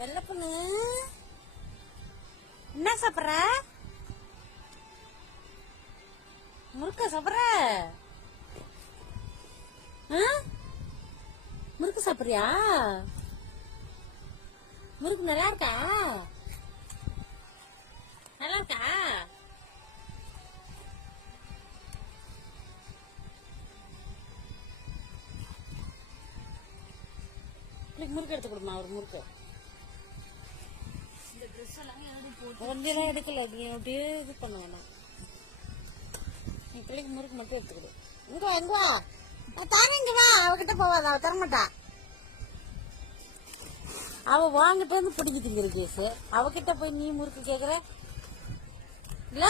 வெள்ளை பொண்ணு என்ன சாப்பிட்ற? முறுக்க சாப்பிட்ற? முறுக்கு சாப்பிட்றியா? முறுக்கு நல்லா இருக்கா? நல்லா இருக்கா? முறுக்கு எடுத்து கொடுமா. ஒரு முறுக்கு ஒன்றும் எடுக்கல. நீ அப்படியே இது பண்ண வேணாம். நீ பிள்ளைக்கு முறுக்கு மட்டும் எடுத்துக்கிடு. இங்க எங்க வா, தானே இங்க வா. அவகிட்ட போவாத, அவ தரமாட்டா. அவ வாங்கிட்டு வந்து பிடிக்க திங்கிற கேஸ். அவகிட்ட போய் நீ முறுக்கு கேக்குற இல்ல?